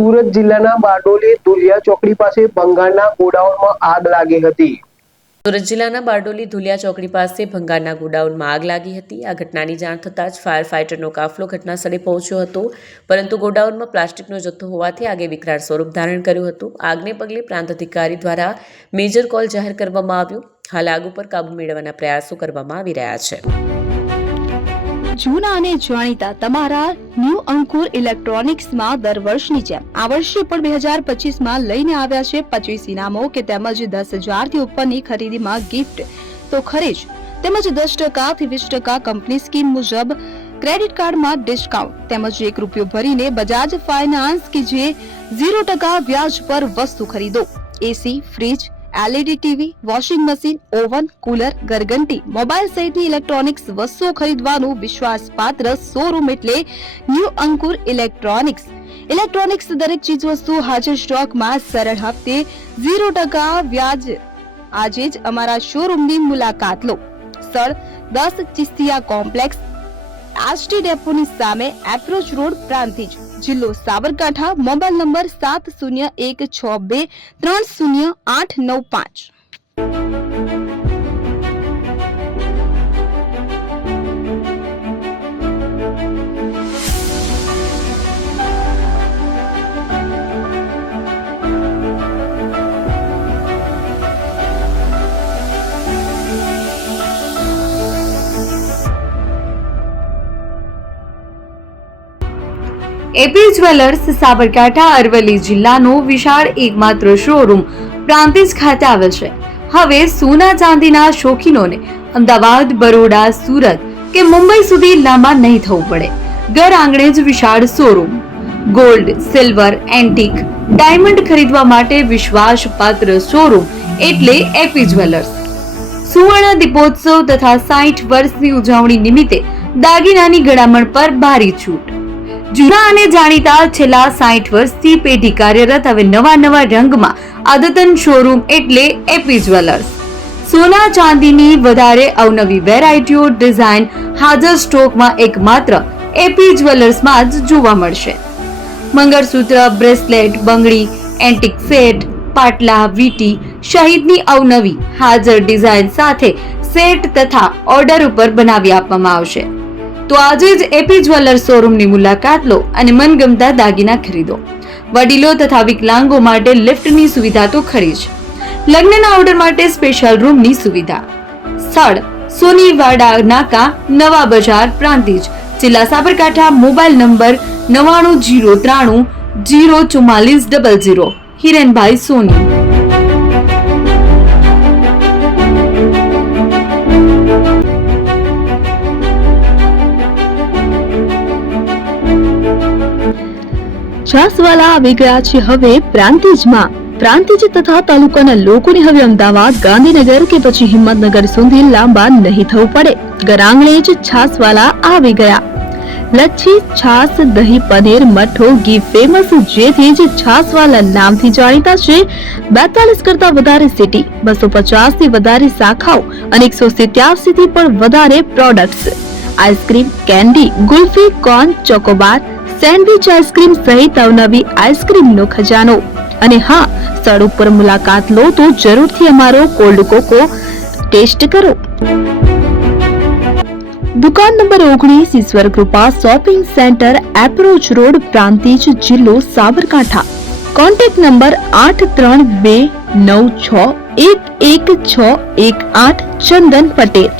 સુરત જિલ્લાના બારડોલી ધુલિયા ચોકડી પાસે ભંગારના ગોડાઉનમાં આગ લાગી હતી। સુરત જિલ્લાના બારડોલી ધુલિયા ચોકડી પાસે ભંગારના ગોડાઉનમાં આગ લાગી હતી। આ ઘટનાની જાણ થતાં જ ફાયર ફાઇટરનો કાફલો ઘટનાસ્થળે પહોંચ્યો હતો, પરંતુ ગોડાઉનમાં પ્લાસ્ટિકનો જથ્થો હોવાથી આગે વિકરાળ સ્વરૂપ ધારણ કર્યું હતું। આગને પગલે પ્રાંત અધિકારી દ્વારા મેજર કોલ જાહેર કરવામાં આવ્યો। હાલ આગ ઉપર કાબુ મેળવવાના પ્રયાસો કરવામાં આવી રહ્યા છે। જૂના અને જાણીતા તમારા ન્યૂ અંકુર ઇલેક્ટ્રોનિક્સમાં દર વર્ષની જેમ આ વર્ષે પણ 2025માં લઈને આવ્યા છે 25 ઇનામો કે તેમજ 10,000 થી ઉપરની ખરીદીમાં ગિફ્ટ તો ખરીદ તેમજ 10% થી 20% કંપની સ્કીમ મુજબ ક્રેડિટ કાર્ડમાં ડિસ્કાઉન્ટ તેમજ ₹1 ભરીને બજાજ ફાઇનાન્સ કે જે 0% વ્યાજ પર વસ્તુ ખરીદો। AC, fridge, LED TV, washing machine, oven, cooler, ગરગંટી, મોબાઈલ સહિતની ઇલેક્ટ્રોનિક્સ વસ્તુઓ ખરીદવાનું વિશ્વાસપાત્ર શોરૂમ એટલે ન્યૂ અંકુર ઇલેક્ટ્રોનિક્સ। ઇલેક્ટ્રોનિક્સ દરેક ચીજ વસ્તુ હાજર સ્ટોકમાં સરળ હપ્તે 0% વ્યાજ। આજે જ અમારા શોરૂમની મુલાકાત લો। સ્થળ 10 ચિસ્તિયા કોમ્પ્લેક્સ, આરટી ડેપોની સામે, એપ્રોચ રોડ, પ્રાંતિજ, જિલ્લો Sabarkantha. Mobile number 7016230895। AP jewellers Sabarkantha Aravalli જિલ્લાનો વિશાળ એકમાત્ર શોરૂમ પ્રાંતિજ ખાતે આવેલ છે। હવે સોના ચાંદીના શોખીનોને અમદાવાદ, બરોડા, સુરત કે મુંબઈ સુધી લાંબા નહીં થવું પડે। ઘર આંગણે જ વિશાળ showroom. Gold, silver, antique, diamond ખરીદવા માટે વિશ્વાસપાત્ર શોરૂમ એટલે એપી જ્વેલર્સ। સુવર્ણ દીપોત્સવ તથા 60 વર્ષની ઉજવણી નિમિત્તે દાગીનાની ગળામણ પર ભારી છૂટ। જૂના અને જાણીતા છેલ્લા 60 વર્ષથી પેઢી કાર્યરત હવે નવા રંગમાં અદ્યતન શોરૂમ એટલે એપી જ્વેલર્સ। સોના ચાંદીની વધારે અવનવી વેરાયટીઓ, ડિઝાઇન હાજર સ્ટોકમાં એકમાત્ર એપી જ્વેલર્સમાં જ જોવા મળશે। મંગળસૂત્ર, બ્રેસલેટ, બંગડી, એન્ટિક સેટ, પાટલા, વીટી સહિતની અવનવી હાજર ડિઝાઇન સાથે સેટ તથા ઓર્ડર ઉપર બનાવી આપવામાં આવશે। તો આજે જ એપી જ્વેલર્સ શોરૂમની મુલાકાત લો અને મનગમતા દાગીના ખરીદો। વડીલો તથા વિકલાંગો માટે લિફ્ટની સુવિધા તો ખરી જ, લગ્નના ઓર્ડર માટે સ્પેશિયલ રૂમની સુવિધા। સ્થળ સોનીવાડા નાકા, નવા બજાર, પ્રાંતિજ, જિલ્લા સાબરકાંઠા। Mobile number 9903004400। હિરેનભાઈ સોની। છાસવાલા આવી ગયા છે હવે પ્રાંતિજમાં। પ્રાંતિજ તથા તાલુકાના લોકોને હવે અમદાવાદ, ગાંધીનગર કે પછી હિંમતનગર સુધી લાંબા નહીં થવું પડે। ઘર આંગણે જ છાસવાલા આવી ગયા। લચ્છી, છાસ, દહીં, પનીર, મઠો, ઘી ફેમસ, જેથી જ છાસવાલા નામથી જાણીતા છે। 42 કરતા વધારે સિટી, 250 થી વધારે શાખાઓ અને 187 થી પણ વધારે products. Ice cream, candy, kulfi, corn, Chocobar, sandwich ice cream સહિત અવનવી આઈસ્ક્રીમનો ખજાનો। અને હા, સ્થળ ઉપર મુલાકાત લો તો જરૂરથી અમારો કોલ્ડ કોકો ટેસ્ટ કરો। દુકાન number 19, Ishwar Krupa shopping centre, approach road, Prantij, જિલ્લો સાબરકાંઠા। Contact number 8329611618। ચંદન પટેલ।